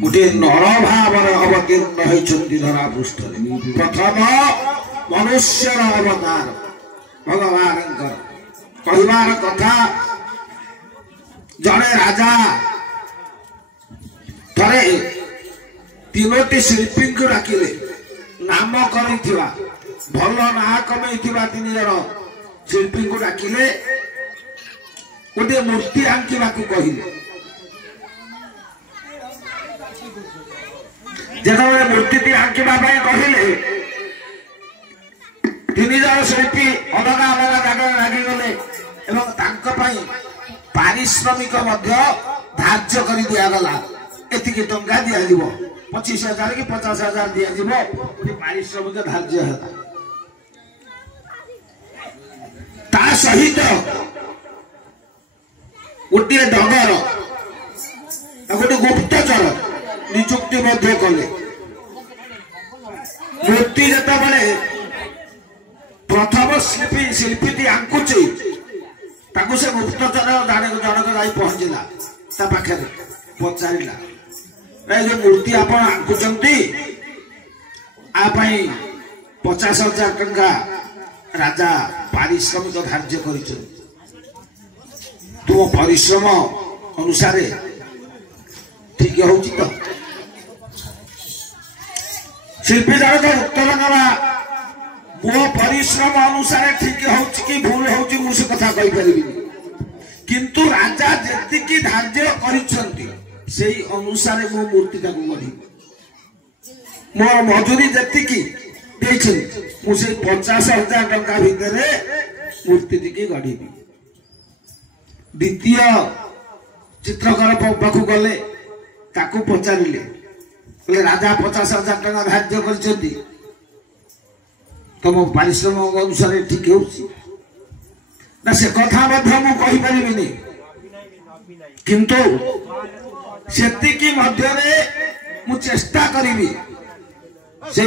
गोटे नर भाव अवतीर्ण होती धरा पृष्ठ प्रथम मनुष्यर अवतार भगवान कहबार कथा जड़े राजा थे तीनोटी शिल्पी को डाकिले नाम कर भल ना कमे तीन जन शिल्पी को डाकिले गोटे मूर्ति आंकिबा कहले जेतबे मूर्ति आंकिबा कहले तीन जन शिल्पी अलग अलग जगह लगिगले पारिश्रमिक धार्य कर दिगला एति टंका दि 25,000 कि 50,000 दि पारिश्रमिक धार्य ता सहित गोटे डगर गोटे गुप्तचर नियुक्ति कले मूर्ति जिते प्रथम शिल्पी आंकुची से गुप्तचर जनक जाई पहुंचला पाखे पचारा जो मूर्ति आप आंकुचंती 50,000 टंका राजा पारिश्रमिक धार्य कर तुम परिश्रम अनुसार ठीक हो शिल्पी जनक उत्तर ना मो परिश्रम अनुसार ठीक हो कि भूल हो मुझे कथा कही पारि किंतु राजा जी धार्य कर अनुसार मो मूर्ति गढ़ी मोर मजूरी जी मुझे 50,000 टंका भितर मूर्ति टी गढ़ी द्वितीय चित्रकार पाखु गले ताकू पचारे राजा 50,000 टंका धार्य कर तुम पारिश्रम अनुसार ठीक हो से कथा मुझे किंतु से चेष्टा करी से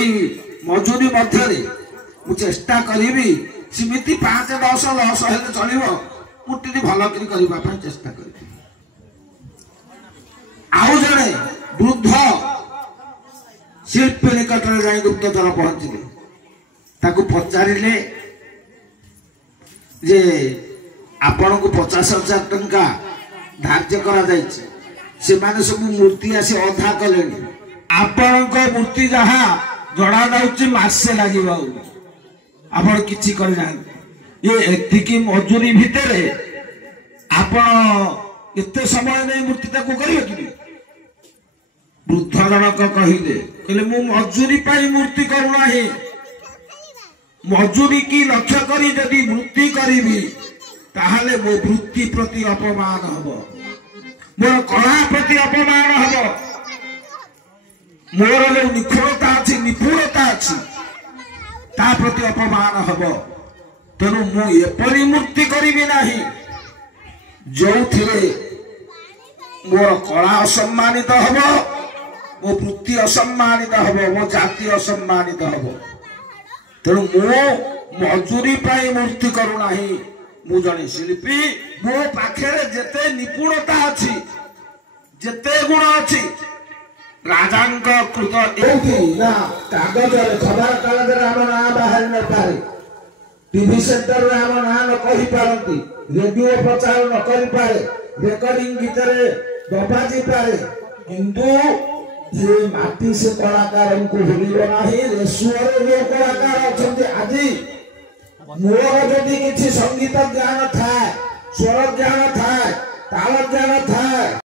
मजूरी मु चेष्टा करी सिमिति 5-10 लस चलो मूर्ति भल कर चेष्टा करी आउ जड़े वृद्ध शिल्पी निकट में जाए गुप्तचर पहुंचले ताकू पचारे जे आपण को 50,000 टंका धार्य करा सब मूर्ति आसी अधा कले आपण मूर्ति जहाँ जड़ा जाऊँच मसे लगे आपण कि ये मजूरी भितर आपण एते समय नहीं मूर्ति कर वृद्ध जनक कहले मु मजूरी पाई मूर्ति करूना मजूरी की लक्ष्य करी यदि वृत्ति करी ताहले मो वृत्ति प्रति अपमान हब मोर कला प्रति अपमान हब मोर जो निखुणता अच्छी निपुणता अच्छी ता प्रति अपमान हब तेणु मु एपरी मूर्ति करी नाही जो मोर कला असम्मानित हब मो वृत्ति असम्मानित हब मो जाति असम्मानित हब तेणु मो मजूरी पाई मूर्ति करूना मु जने शिल्पी मो पाखे जेते निपुणता अच्छी जेते गुण अच्छी राजांक कृत ना कागज खबर कागज आम ना बाहर न पारे टीवी सेंटर रे आम ना न कहि पारंती रेडियो प्रचार न करि पारे रेकर्डिंग भीतर दबाजी पारे किंतु ये माटी से कलाकार को भूलिबो नाही रेसुअर जो कलाकार अछंती आजी मोर जदि किछि संगीत ज्ञान थाए स्वर ज्ञान थाए ताल ज्ञान थाए